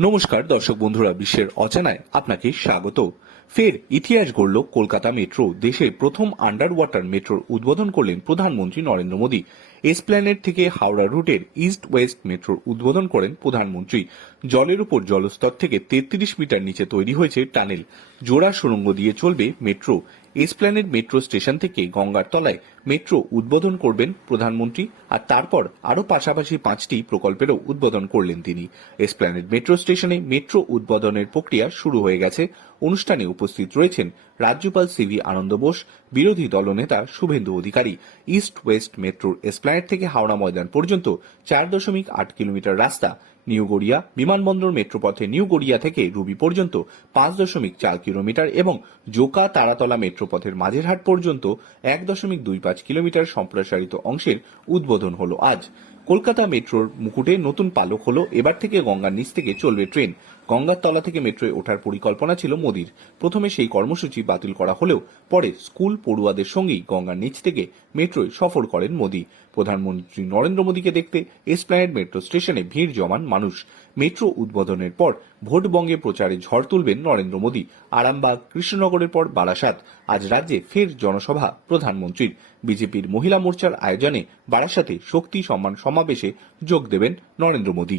নমস্কার, দর্শক বন্ধুরা, বিশ্বের অজানায় আপনাকে স্বাগত। ফের ইতিহাস গড়ল কলকাতা মেট্রো। দেশে প্রথম আন্ডার ওয়াটার মেট্রোর উদ্বোধন করলেন প্রধানমন্ত্রী নরেন্দ্র মোদী। এসপ্ল্যানেড থেকে হাওড়া রুটের ইস্ট ওয়েস্ট মেট্রোর উদ্বোধন করেন প্রধানমন্ত্রী। জলের উপর জলস্তর থেকে তেত্রিশ মিটার নিচে তৈরি হয়েছে টানেল। জোড়া সুড়ঙ্গ দিয়ে চলবে মেট্রো। এসপ্ল্যানেড মেট্রো স্টেশন থেকে গঙ্গার তলায় মেট্রো উদ্বোধন করবেন প্রধানমন্ত্রী, আর তারপর আরও পাশাপাশি পাঁচটি প্রকল্পেরও উদ্বোধন করলেন তিনি। এসপ্ল্যানেড মেট্রো স্টেশনে মেট্রো উদ্বোধনের প্রক্রিয়া শুরু হয়ে গেছে। অনুষ্ঠানে উপস্থিত রয়েছেন রাজ্যপাল সিভি আনন্দ বোস, বিরোধী দলনেতা শুভেন্দু অধিকারী। ইস্ট ওয়েস্ট মেট্রোর এসপ্ল্যানেড থেকে হাওড়া ময়দান পর্যন্ত চার দশমিক আট কিলোমিটার রাস্তা, নিউ গড়িয়া, বিমানবন্দর মেট্রোপথে নিউ গড়িয়া থেকে রুবি পর্যন্ত পাঁচ দশমিক চার কিলোমিটার এবং জোকা তারাতলা মেট্রোপথের মাঝেরহাট পর্যন্ত এক দশমিক দুই পাঁচ কিলোমিটার সম্প্রসারিত অংশের উদ্বোধন হলো আজ। কলকাতা মেট্রোর মুকুটে নতুন পালক হলো। এবার থেকে গঙ্গার নিচ থেকে চলবে ট্রেন। গঙ্গার তলা থেকে মেট্রোয় ওঠার পরিকল্পনা ছিল মোদির। প্রথমে সেই কর্মসূচি বাতিল করা হলেও পরে স্কুল পড়ুয়াদের সঙ্গেই গঙ্গার নিচ থেকে মেট্রোয় সফর করেন মোদি। প্রধানমন্ত্রী নরেন্দ্র মোদীকে দেখতে এসপ্ল্যানেড মেট্রো স্টেশনে ভিড় জমান মানুষ। মেট্রো উদ্বোধনের পর ভোটবঙ্গে প্রচারে ঝড় তুলবেন নরেন্দ্র মোদী। আরামবাগ, কৃষ্ণনগরের পর বারাসাত। আজ রাজ্যে ফের জনসভা। প্রধানমন্ত্রীর বিজেপির মহিলা মোর্চার আয়োজনে বারাসাতে শক্তি সম্মান সমাবেশে যোগ দেবেন নরেন্দ্র মোদী।